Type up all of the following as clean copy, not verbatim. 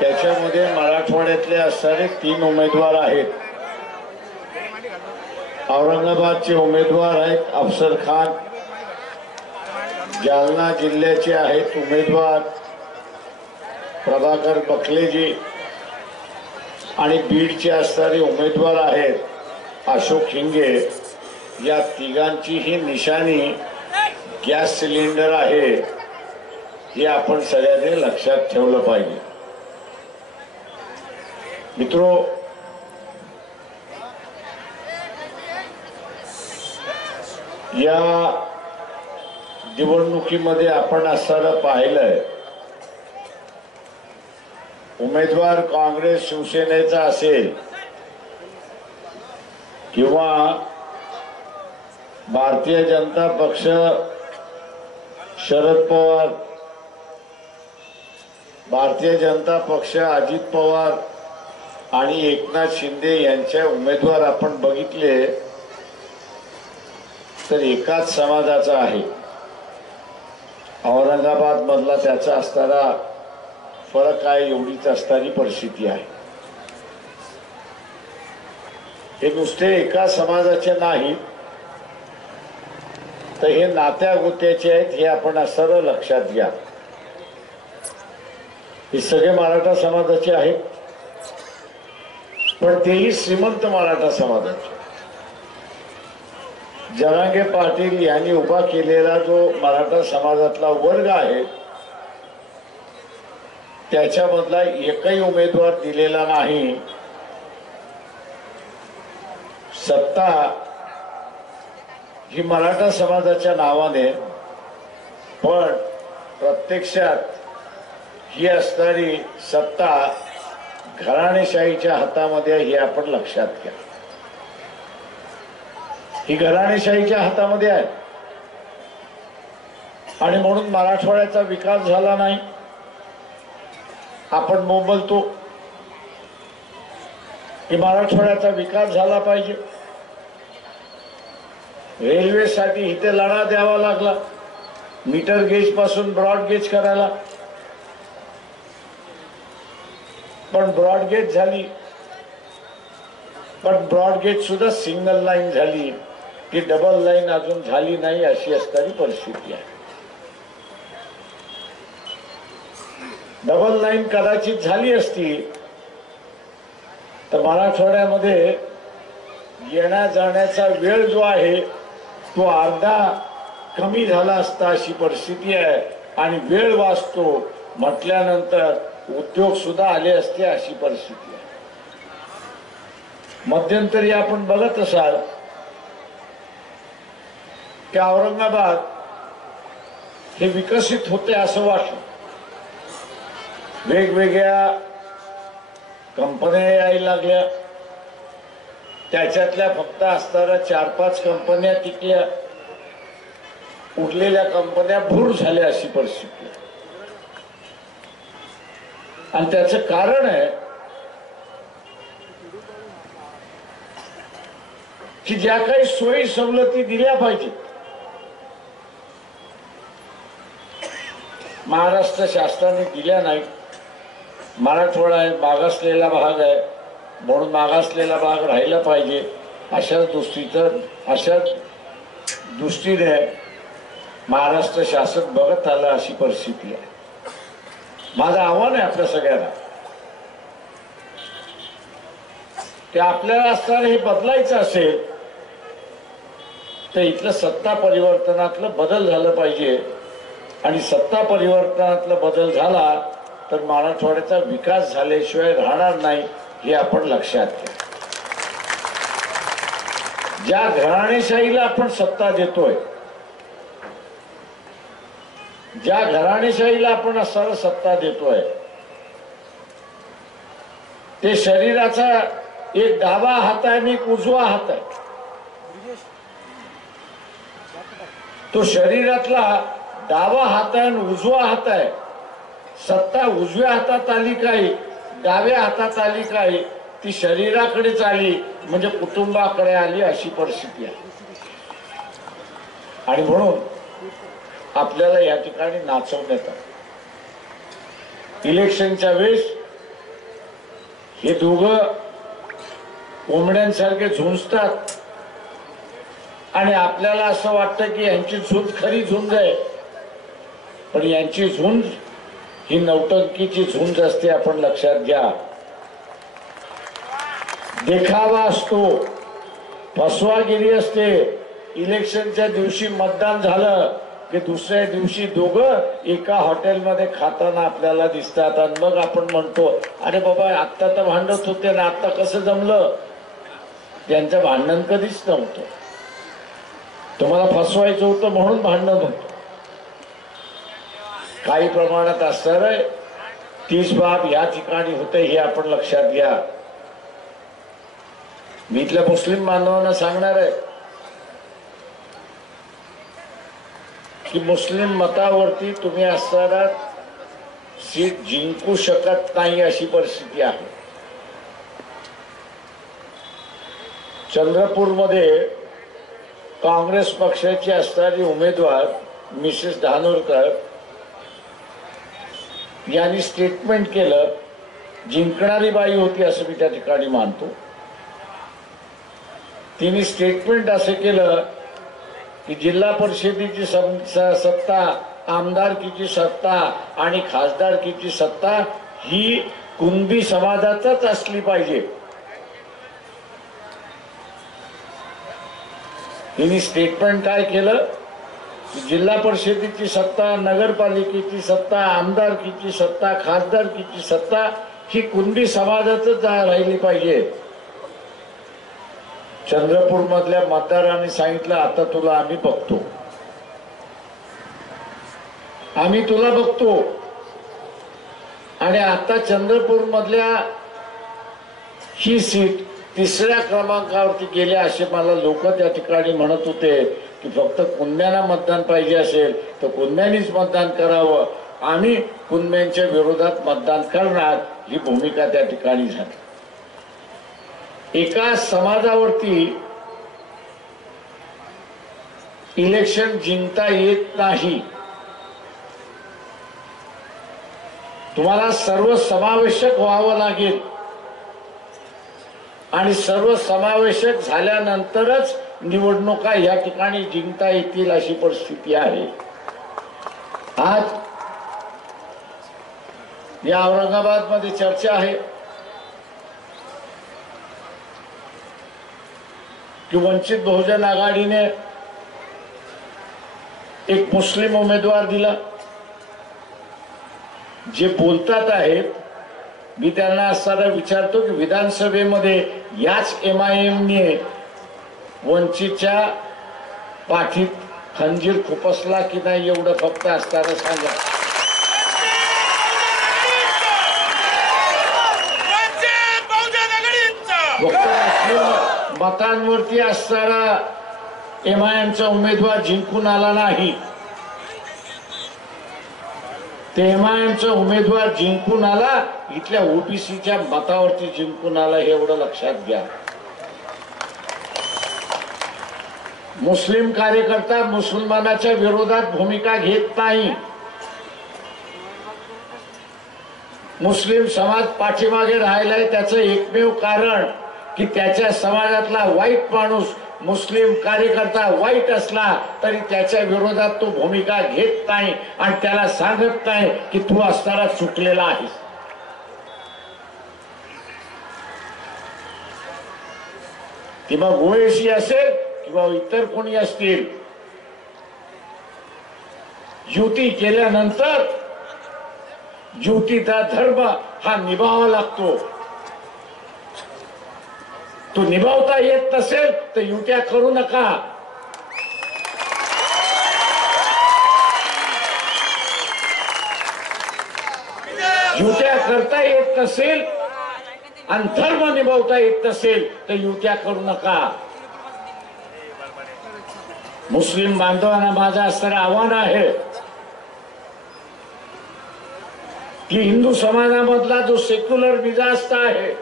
त्याच्यामध्ये मराठवाड्यातले असणारे 3 उमेदवार आहेत। औरंगाबादचे उमेदवार आहेत अफसर खान, जालना जिल्ह्याचे आहेत उमेदवार प्रभाकर बखलेजी आणि बीडचे असणारे उमेदवार आहेत अशोक हिंगे। या तिघांची ही निशाणी गॅस सिलेंडर आहे, हे आपण सगळ्यांनी लक्षात ठेवलं पाहिजे। मित्रो, या निवडणुकीमध्ये आपण असं पाहिलंय, उमेदवार काँग्रेस शिवसेनेचा असेल किंवा भारतीय जनता पक्ष शरद पवार, भारतीय जनता पक्ष अजित पवार आणि एकनाथ शिंदे यांचे उमेदवार आपण बघितले तर एकाच समाजाचा आहे। औरंगाबाद मधला त्याचा असणारा फरक आहे, एवढीच असणारी परिस्थिती आहे। हे नुसते एका समाजाचे नाही तर हे नात्या गोत्याचे आहेत, हे आपण असं लक्षात घ्या। हे सगळे मराठा समाजाचे आहेत, पण तेही श्रीमंत मराठा समाजाचे। जरांगे पाटील यांनी उभा केलेला जो मराठा समाजातला वर्ग आहे त्याच्यामधला एकही उमेदवार दिलेला नाही। सत्ता ही मराठा समाजाच्या नावाने, पण प्रत्यक्षात ही असणारी सत्ता घराणेशाहीच्या हातामध्ये, हे आपण लक्षात घ्या। ही घराणेशाहीच्या हातामध्ये आहे आणि म्हणून मराठवाड्याचा विकास झाला नाही। आपण बोलतो की मराठवाड्याचा विकास झाला पाहिजे, रेल्वेसाठी इथे लढा द्यावा लागला, मीटर गेज पासून ब्रॉड गेज करायला, पण ब्रॉड गेज झाली, पण ब्रॉड गेज सुद्धा सिंगल लाईन झाली, ती डबल लाईन अजून झाली नाही, अशी असणारी परिस्थिती आहे। डबल लाईन कदाचित झाली असती तर मराठवाड्यामध्ये येण्या जाण्याचा वेळ जो आहे तो अर्धा कमी झाला असता, अशी परिस्थिती आहे। आणि वेळ वाचतो म्हटल्यानंतर उद्योग सुद्धा आले असते, अशी परिस्थिती आहे। मध्यंतरी आपण बघत असाल की औरंगाबाद हे विकसित होते असं वाटलं, वेगवेगळ्या कंपन्या यायला लागल्या, त्याच्यातल्या फक्त असणाऱ्या 4-5 कंपन्या टिकल्या, उरलेल्या कंपन्या भूर झाल्या, अशी परिस्थिती आहे। आणि त्याचं कारण आहे की ज्या काही सोयी सवलती दिल्या पाहिजे, महाराष्ट्र शासनाने दिल्या नाही। मराठवाडा आहे, मागासलेला भाग आहे, म्हणून मागासलेला भाग राहिला पाहिजे, अशा दृष्टीने महाराष्ट्र शासन बघत आलं, अशी परिस्थिती आहे। माझं आव्हान आहे आपल्या सगळ्यांना की आपल्याला असणारं हे बदलायचं असेल तर इथलं सत्ता परिवर्तनातलं बदल झालं पाहिजे। आणि सत्ता परिवर्तनातला बदल झाला तर मराठवाड्याचा विकास झाल्याशिवाय राहणार नाही, हे आपण लक्षात घ्या। ज्या घराणेशाहीला आपण सत्ता देतोय, ज्या घराणेशाहीला आपण असणारा सत्ता देतोय, ते शरीराचा एक डावा हात आहे आणि एक उजवा हात आहे। तो शरीरातला डावा हात आहे आणि उजवा हात आहे। सत्ता उजव्या हातात आली काय, डाव्या हातात आली काय, ती शरीराकडेच आली म्हणजे कुटुंबाकडे आली, अशी परिस्थिती आहे। आणि म्हणून आपल्याला या ठिकाणी नाचवण्यात आलं। इलेक्शनच्या वेळेस हे दोघं कोंबड्यांसारखे झुंजतात आणि आपल्याला असं वाटतं की यांची झुंज खरी झुंज आहे, पण यांची झुंज ही नौटंकीची झुंज असते. आपण लक्षात घ्या. देखावा असतो, फसवागिरी असते. इलेक्शनच्या दिवशी मतदान झालं की दुसऱ्या दिवशी दोघं एका हॉटेलमध्ये खाताना आपल्याला दिसतात आणि मग आपण म्हणतो अरे बाबा आत्ता तर भांडत होते ना, आत्ता कसं जमलं. त्यांचं भांडण कधीच नव्हतं. तुम्हाला फसवायचं होतं म्हणून भांडण होतं. काही प्रमाणात असणार तीच बाब या ठिकाणी होते हे आपण लक्षात घ्या. मी इथल्या मुस्लिम बांधवांना सांगणार आहे की मुस्लिम मतावरती तुम्ही असताना सीट जिंकू शकत नाही अशी परिस्थिती आहे. चंद्रपूरमध्ये काँग्रेस पक्षाची असणारी उमेदवार मिसेस धानोरकर यांनी स्टेटमेंट केलं. जिंकणारी बाई होती असं मी त्या ठिकाणी मानतो. तिने स्टेटमेंट असं केलं की जिल्हा परिषदेची सत्ता, आमदारकीची सत्ता आणि खासदारकीची सत्ता ही कुणबी समाजातच असली पाहिजे. तिने स्टेटमेंट काय केलं की जिल्हा परिषदेची सत्ता, नगरपालिकेची सत्ता, आमदारकीची सत्ता, खासदारकीची सत्ता ही कुणबी समाजातच राहिली पाहिजे. चंद्रपूर मधल्या मतदारांनी सांगितलं आता तुला आम्ही बघतो, आम्ही तुला बघतो. आणि आता चंद्रपूर मधल्या ही सीट तिसऱ्या क्रमांकावरती गेल्या असे मला लोक त्या ठिकाणी म्हणत होते की फक्त कुणब्यांना मतदान पाहिजे असेल तर कुणब्यांनीच मतदान करावं, आम्ही कुणब्यांच्या विरोधात मतदान करणार, ही भूमिका त्या ठिकाणी झाली. एका समाजावरती इलेक्शन जिंकता येत नाही. तुम्हाला सर्वसमावेशक व्हावं लागेल आणि सर्वसमावेशक झाल्यानंतरच निवडणुका या ठिकाणी जिंकता येतील अशी परिस्थिती आहे. आज या औरंगाबाद मध्ये चर्चा आहे की वंचित बहुजन आघाडीने एक मुस्लिम उमेदवार दिला. जे बोलतात आहेत मी त्यांना असताना विचारतो की विधानसभेमध्ये याच MIM-ने वंचितच्या पाठीत खंजीर खुपसला की नाही एवढं फक्त असताना सांगा. मतांवरती असणारा MIM-चा उमेदवार जिंकून आला नाही. ते MIM-चा उमेदवार जिंकून आला इथल्या OBCच्या मतावरती जिंकून आला हे एवढं लक्षात घ्या. मुस्लिम कार्यकर्ता मुसलमानाच्या विरोधात भूमिका घेत नाही. मुस्लिम समाज पाठीमागे राहिलाय त्याचं एकमेव कारण की त्याच्या समाजातला वाईट माणूस मुस्लिम कार्यकर्ता वाईट असला तरी त्याच्या विरोधात तो भूमिका घेत नाही आणि त्याला सांगत नाही की तू असताना चुकलेला आहेस. ती मग ओवेसी असेल किंवा इतर कोणी असतील, युती केल्यानंतर युतीचा धर्म हा निभावावा लागतो. तो निभावता येत नसेल तर युत्या करू नका. युत्या करता येत नसेल आणि धर्म निभावता येत नसेल तर युत्या करू नका. मुस्लिम बांधवांना माझं असणारं आव्हान आहे की हिंदू समाजामधला जो सेक्युलर मिजाज आहे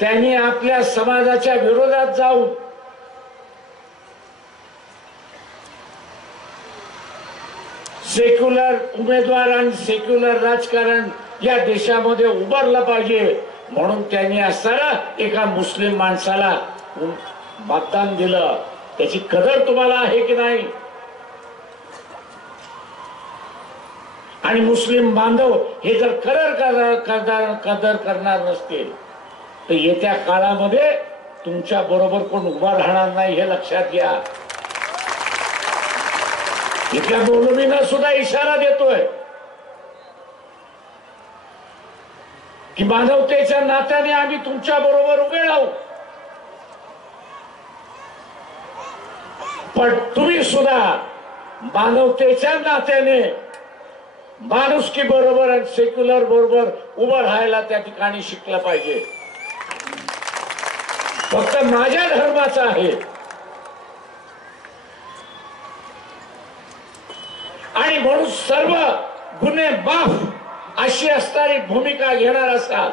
त्यांनी आपल्या समाजाच्या विरोधात जाऊन सेक्युलर उमेदवार आणि सेक्युलर राजकारण या देशामध्ये उभारला पाहिजे म्हणून त्यांनी असताना एका मुस्लिम माणसाला मतदान दिलं. त्याची कदर तुम्हाला आहे की नाही? आणि मुस्लिम बांधव हे जर कदर करणार नसतील तर येत्या काळामध्ये तुमच्या बरोबर कोण उभा राहणार नाही हे लक्षात घ्या. इथल्या मौलवींना सुद्धा इशारा देतोय की मानवतेच्या नात्याने आम्ही तुमच्या बरोबर उभे राहू, पण तुम्ही सुद्धा मानवतेच्या नात्याने माणुसकी बरोबर आणि सेक्युलर बरोबर उभं राहायला त्या ठिकाणी शिकलं पाहिजे. फक्त माझ्या धर्माचा आहे आणि म्हणून सर्व गुन्हे माफ अशी असणारी भूमिका घेणार असाल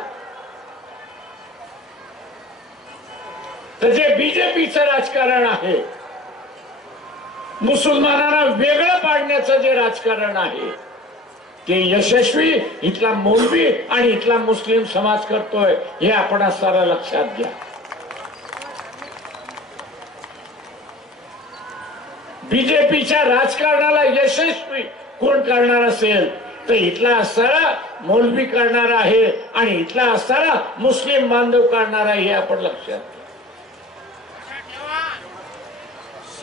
तर जे बीजेपीचं राजकारण आहे, मुसलमानांना वेगळं पाडण्याचं जे राजकारण आहे ते यशस्वी इथला मौलवी आणि इथला मुस्लिम समाज करतोय हे आपण सारा लक्षात घ्या. बीजेपीच्या राजकारणाला यशस्वी कोण करणार असेल तर इथला असणारा मौलवी करणार आहे आणि इथला असणारा मुस्लिम बांधव करणार आहे हे आपण लक्षात घ्या.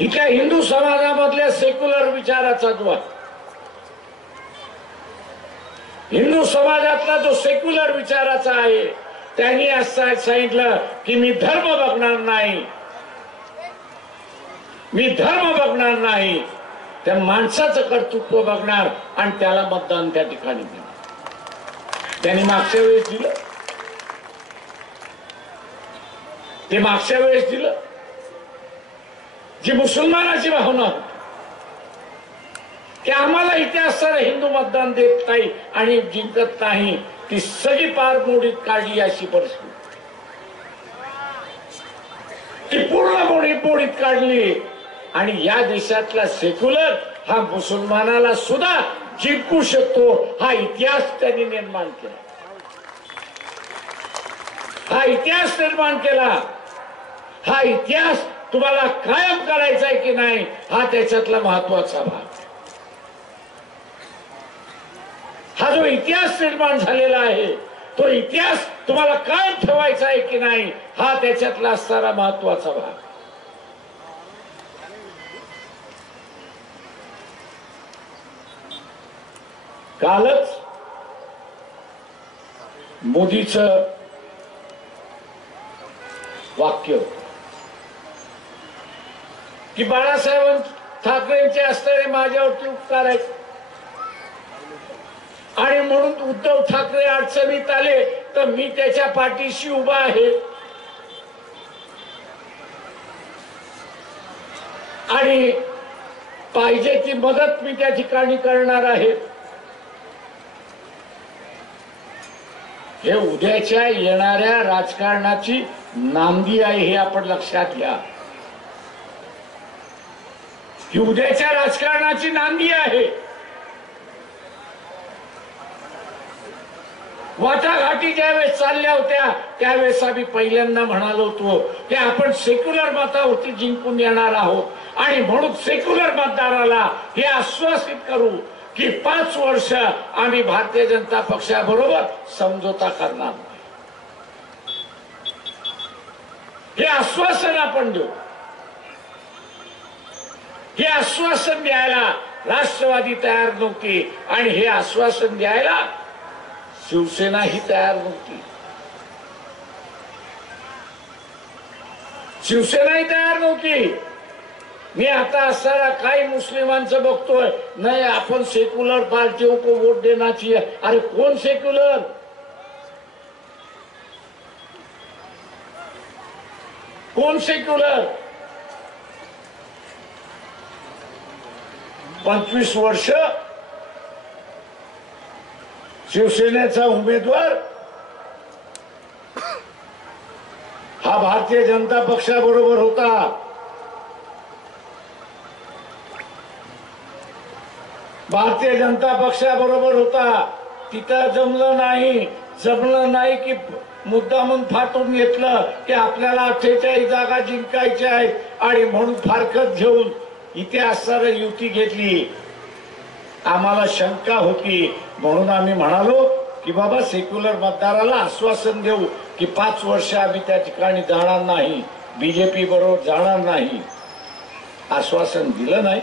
इथल्या हिंदू समाजामधल्या सेक्युलर विचाराचा जो हिंदू समाजातला जो सेक्युलर विचाराचा आहे त्यांनी असं सांगितलं की मी धर्म बघणार नाही, मी धर्म बघणार नाही, त्या माणसाचं कर्तृत्व बघणार आणि त्याला मतदान त्या ठिकाणी देणार. त्यांनी मागच्या वेळेस दिलं, ते मागच्या वेळेस दिलं. जी मुसलमानाची भावना की आम्हाला इथे असताना हिंदू मतदान देत नाही आणि जिंकत नाही ती सगळी पार मोडीत काढली अशी परिस्थिती, ती पूर्ण मोडीत काढली आणि या देशातला सेक्युलर हा मुसलमानाला सुद्धा जिंकू शकतो हा इतिहास त्यांनी निर्माण केला. हा इतिहास निर्माण केला. हा इतिहास तुम्हाला कायम करायचा आहे की नाही हा त्याच्यातला महत्वाचा भाग. हा जो इतिहास निर्माण झालेला आहे तो इतिहास तुम्हाला कायम ठेवायचा आहे की नाही हा त्याच्यातला असणारा महत्वाचा भाग. कालच मोदीचं वाक्य की बाळासाहेब ठाकरेंचे असणारे माझ्यावरती उपकार आहेत आणि म्हणून उद्धव ठाकरे अडचणीत आले तर मी त्याच्या पाठीशी उभा आहे आणि पाहिजे ती मदत मी त्या ठिकाणी करणार आहे. हे उद्याच्या येणाऱ्या राजकारणाची नांदी आहे हे आपण लक्षात घ्या. ही उद्याच्या राजकारणाची नांदी आहे. वाटाघाटी ज्यावेळेस चालल्या होत्या त्यावेळेस आम्ही पहिल्यांदा म्हणालो होतो की आपण सेक्युलर मतावरती जिंकून येणार आहोत आणि म्हणून सेक्युलर मतदाराला हे आश्वासित करू की 5 वर्ष आम्ही भारतीय जनता पक्षाबरोबर समझोता करणार नाही. हे आश्वासन आपण देऊ. हे आश्वासन द्यायला राष्ट्रवादी तयार नव्हती आणि हे आश्वासन द्यायला शिवसेना ही तयार नव्हती. शिवसेना ही तयार नव्हती. मी आता असणारा काही मुस्लिमांचं बघतोय नाही आपण सेक्युलर पार्टियों को वोट देना चाहिए. अरे कोण सेक्युलर? कोण सेक्युलर? 25 वर्ष शिवसेनेचा उमेदवार हा भारतीय जनता पक्षाबरोबर होता. भारतीय जनता पक्षाबरोबर होता. तिथं जमलं नाही की मुद्दामून फाटून घेतलं की आपल्याला 48 जागा जिंकायच्या आहेत आणि म्हणून फारकत घेऊन इथे असणारी युती घेतली. आम्हाला शंका होती म्हणून आम्ही म्हणालो की बाबा सेक्युलर मतदाराला आश्वासन देऊ की 5 वर्ष आम्ही त्या ठिकाणी जाणार नाही, बीजेपी बरोबर जाणार नाही. आश्वासन दिलं नाही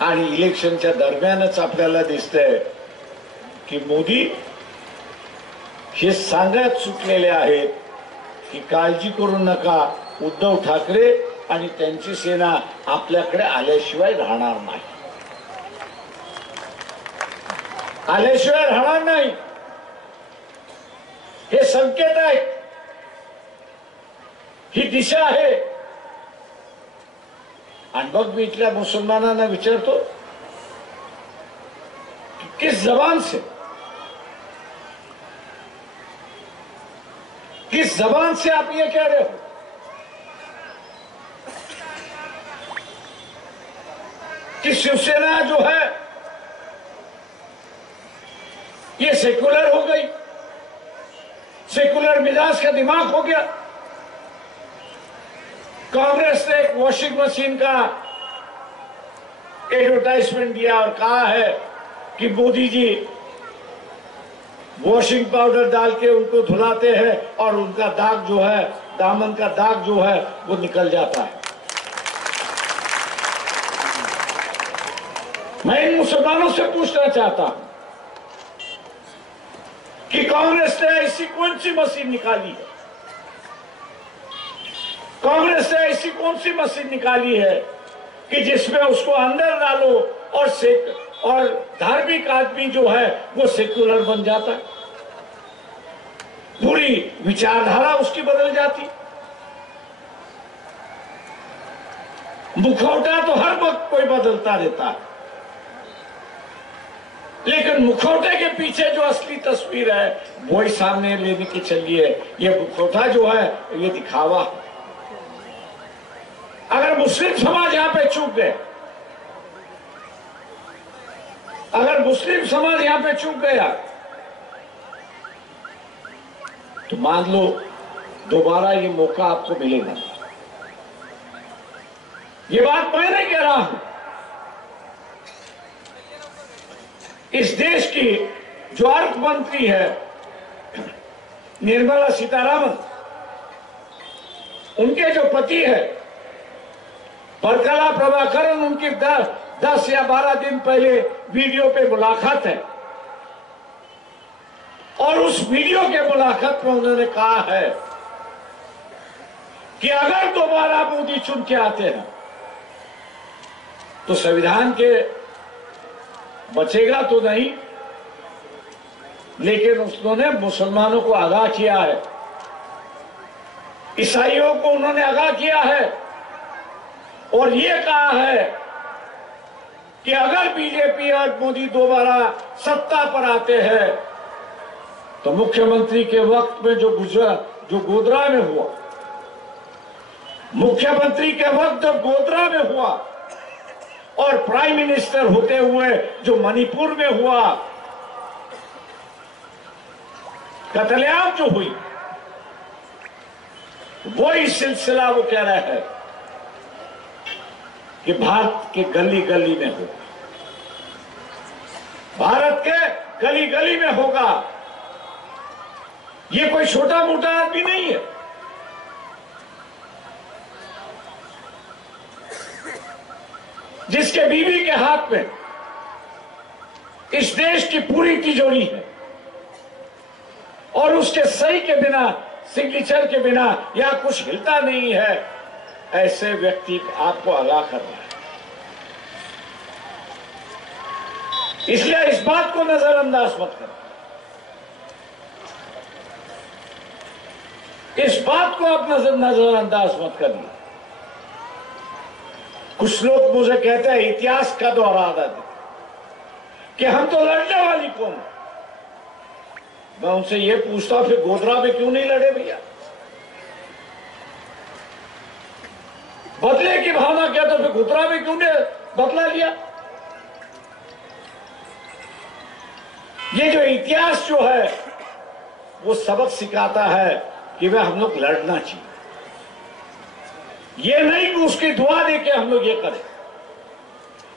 आणि इलेक्शनच्या दरम्यानच आपल्याला दिसतंय की मोदी हे सांगत सुटलेले आहेत की काळजी करू नका, उद्धव ठाकरे आणि त्यांची सेना आपल्याकडे आल्याशिवाय राहणार नाही, आल्याशिवाय राहणार नाही. हे संकेत आहे, ही दिशा आहे. आणि मग मी इथल्या मुसलमानांना विचारतो किस जबान से आप ये कह रहे हो? कि शिवसेना जो है ये सेकुलर हो गई, सेकुलर मिजाज का दिमाग हो गया. कांग्रेस ने एक वॉशिंग मशीन का एडवर्टाइजमेंट दिया और कहा है कि मोदी जी वॉशिंग पाउडर डाल के उनको धुलाते हैं और उनका दाग जो है, दामन का दाग जो है वो निकल जाता है. मैं इन मुसलमानों से पूछना चाहता हूं कि कांग्रेस ने ऐसी कौन सी मशीन निकाली है, कांग्रेस ने ऐसी कौन सी मशीन निकाली है कि जिसमें उसको अंदर डालो और धार्मिक आदमी जो है वो सेक्युलर बन जाता है, पूरी विचारधारा उसकी बदल जाती. मुखौटा तो हर वक्त कोई बदलता रहता है, लेकिन मुखौटे के पीछे जो असली तस्वीर है वही सामने लेने की चलिए. ये मुखौटा जो है ये दिखावा. अगर मुस्लिम समाज यहां पे चूक गए, अगर मुस्लिम समाज यहां पे चूक गया तो मान लो दोबारा ये मौका आपको मिलेगा. ये बात मैं नहीं कह रहा हूं, इस देश की जो अर्थ मंत्री है निर्मला सीतारामन, उनके जो पति है बरकला प्रभाकरन, उनकी 10 या 12 दिन पहले वीडियो पे मुलाकात है और उस वीडियो के मुलाकात में उन्होंने कहा है कि अगर दोबारा मोदी चुन के आते हैं तो संविधान के बचेगा तो नहीं, लेकिन उन्होंने मुसलमानों को आगाह किया है, ईसाइयों को उन्होंने आगाह किया है और ये कहा है कि अगर बीजेपी और मोदी दोबारा सत्ता पर आते हैं तो मुख्यमंत्री के वक्त में जो गोधरा में हुआ, मुख्यमंत्री के वक्त जब गोधरा में हुआ और प्राइम मिनिस्टर होते हुए जो मणिपुर में हुआ कत्लेआम जो हुई, वही सिलसिला वो कह रहे हैं कि भारत के गली गली में होगा, भारत के गली गली में होगा. ये कोई छोटा मोटा आदमी नहीं है, जिसके बीवी के हाथ में इस देश की पूरी तिजोरी है और उसके सही के बिना, सिग्नेचर के बिना या कुछ हिलता नहीं है, ऐसे व्यक्ति आपको आगाह कर रहा है. इसलिए इस बात को नजरअंदाज मत करो, इस बात को आप नजरअंदाज मत करिए. कुछ लोग मुझे कहते हैं इतिहास का दोहराता है कि हम तो लड़ने वाली कौन. मैं उनसे ये पूछता हूं फिर गोधरा में क्यों नहीं लड़े भैया? बदले की भावना क्या, तो फिर गोधरा में क्यों नहीं बदला लिया? ये जो इतिहास जो है वो सबक सिखाता है कि वह हम लोग लड़ना चाहिए। ये नहीं कि उसकी दुआ दे के हम लोग ये करें।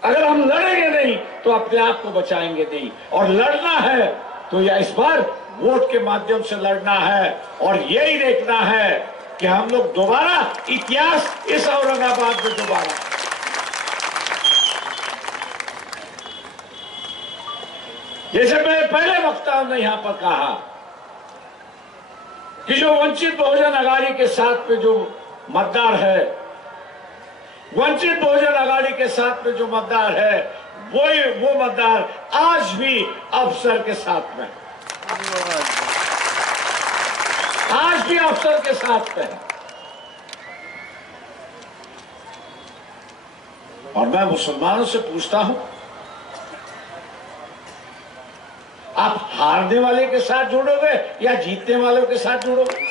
अगर हम लड़ेंगे नहीं तो अपने आप को बचाएंगे नहीं, और लड़ना है तो या इस बार वोट के माध्यम से लड़ना है, और यही देखना है कि हम लोग दोबारा इतिहास इस औरंगाबाद में दोबारा। जैसे मैंने पहले वक्ताओं ने यहां पर कहा कि जो वंचित बहुजन अघाड़ी के साथ में जो मतदार है, वंचित बहुजन अघाड़ी के साथ में जो मतदार है, वो मतदार आज भी अफसर के साथ में, आज भी अफसर के साथ में है। और मैं मुसलमानों से पूछता हूं, आप हारने वाले के साथ जुड़ोगे या जीतने वालों के साथ जुड़ोगे?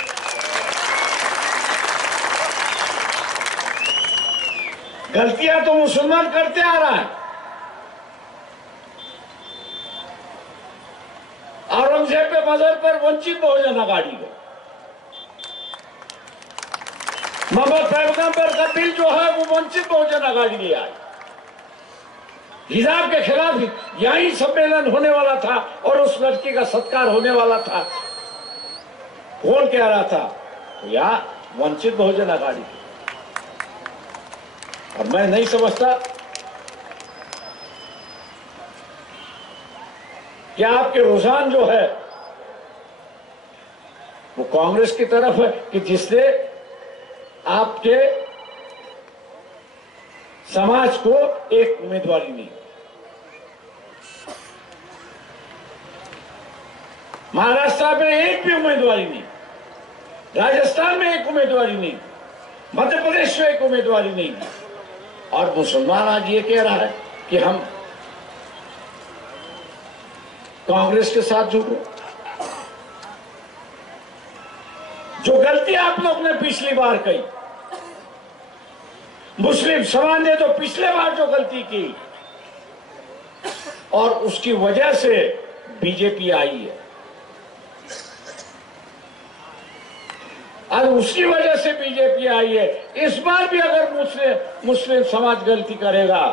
गलतियां तो मुसलमान करते आ रहा है। औरंगजेब के मजहब पर वंचित बहुजन अघाड़ी को, मोहम्मद पैगंबर का बिल जो है वो वंचित बहुजन अघाड़ी ले आई। हिजाब के खिलाफ यही सम्मेलन होने वाला था और उस लड़की का सत्कार होने वाला था। कौन कह रहा था? तो यह वंचित बहुजन अघाड़ी थी। अब मैं नहीं समझता कि आपके रुझान जो है वो कांग्रेस की तरफ है कि जिसने आपके समाज को एक उम्मीदवारी नहीं, महाराष्ट्र में एक भी उम्मीदवारी नहीं, राजस्थान में एक उम्मीदवारी नहीं, मध्य प्रदेश में एक उम्मीदवारी नहीं, और मुसलमान आज ये कह रहा है कि हम कांग्रेस के साथ जुड़ो। जो गलती आप लोग ने पिछली बार की, मुस्लिम समाज ने तो पिछले बार जो गलती की और उसकी वजह से बीजेपी आई है, आज उसकी वजह से बीजेपी आई है। इस बार भी अगर मुस्लिम समाज गलती करेगा,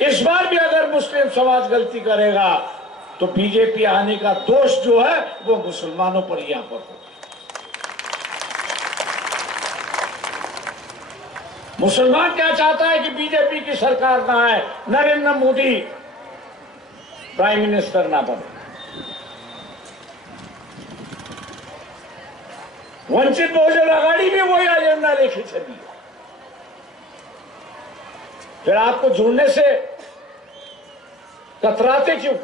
इस बार भी अगर मुस्लिम समाज गलती करेगा तो बीजेपी आने का दोष जो है वो मुसलमानों पर यहां पर होगा। मुसलमान क्या चाहता है कि बीजेपी की सरकार ना आए, नरेंद्र मोदी प्राइम मिनिस्टर ना बने। वंचित बहुजन अघाड़ी भी वही एजेंडा लेके चली है। फिर आपको जुड़ने से कतराते क्यों?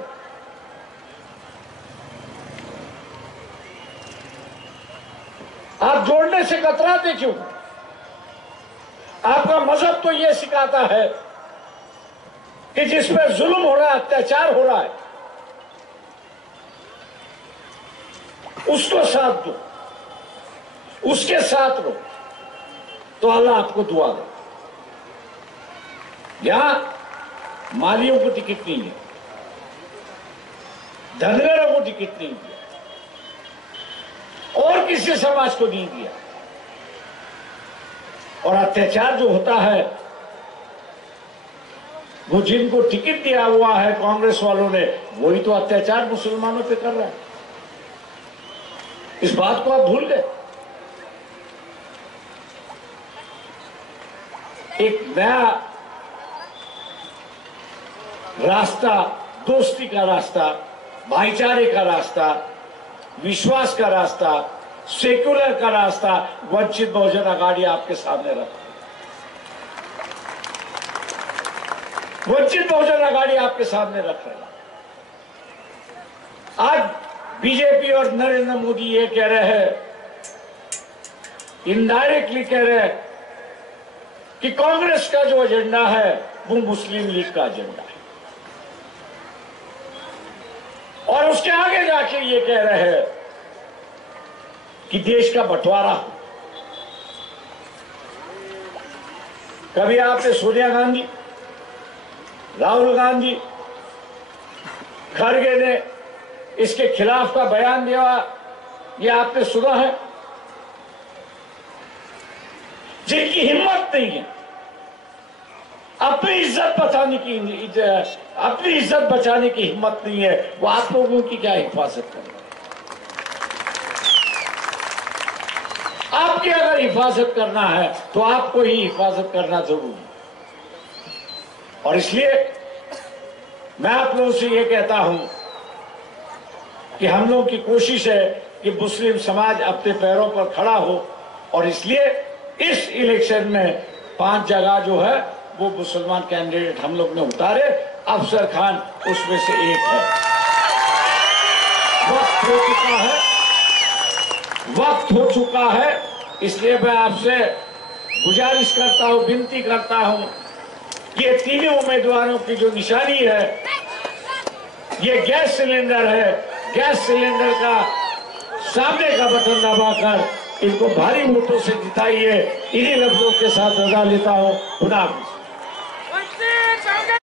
आप जोड़ने से कतराते क्यों? आपका मजहब तो यह सिखाता है कि जिस पर जुल्म हो रहा है, अत्याचार हो रहा है, उसको साथ दो, उसके साथ रहो, तो अल्लाह आपको दुआ दे। यहां मालियों को टिकट नहीं है, धनगरों को टिकट नहीं दिया, और किसी समाज को नहीं दिया। और अत्याचार जो होता है वो जिनको टिकट दिया हुआ है कांग्रेस वालों ने, वही तो अत्याचार मुसलमानों पे कर रहा है। इस बात को आप भूल गए। एक नया रास्ता, दोस्ती का रास्ता, भाईचारे का रास्ता, विश्वास का रास्ता, सेक्युलर का रास्ता वंचित बहुजन अघाड़ी आपके सामने रखा। वंचित बहुजन अघाड़ी आपके सामने रख रहे हैं। आज बीजेपी और नरेंद्र मोदी ये कह रहे हैं, इनडायरेक्टली कह रहे हैं कि कांग्रेस का जो एजेंडा है वो मुस्लिम लीग का एजेंडा है, और उसके आगे जाके ये कह रहे हैं कि देश का बंटवारा हो। कभी आपने सोनिया गांधी, राहुल गांधी खड़गे ने इसके खिलाफ का बयान दिया, ये आपने सुना है? जिनकी हिम्मत नहीं है अपनी इज्जत बचाने की, अपनी इज्जत बचाने की हिम्मत नहीं है, वो आप लोगों की क्या हिफाजत कर रहे हैं? आपकी अगर हिफाजत करना है तो आपको ही हिफाजत करना जरूरी है। और इसलिए मैं आप लोगों से ये कहता हूं कि हम लोगों की कोशिश है कि मुस्लिम समाज अपने पैरों पर खड़ा हो, और इसलिए इस इलेक्शन में 5 जगह जो है वो मुसलमान कैंडिडेट हम लोग ने उतारे। अफसर खान उसमें से एक है। वक्त हो चुका है, वक्त हो चुका है। इसलिए मैं आपसे गुजारिश करता हूं, विनती करता हूं, ये तीनों उम्मीदवारों की जो निशानी है ये गैस सिलेंडर है। गैस सिलेंडर का सामने का बटन दबाकर इनको भारी वोटों से जिताइए। इन्हीं लफ्जों के साथ रजा लेता हूं। खुदा हाफिज।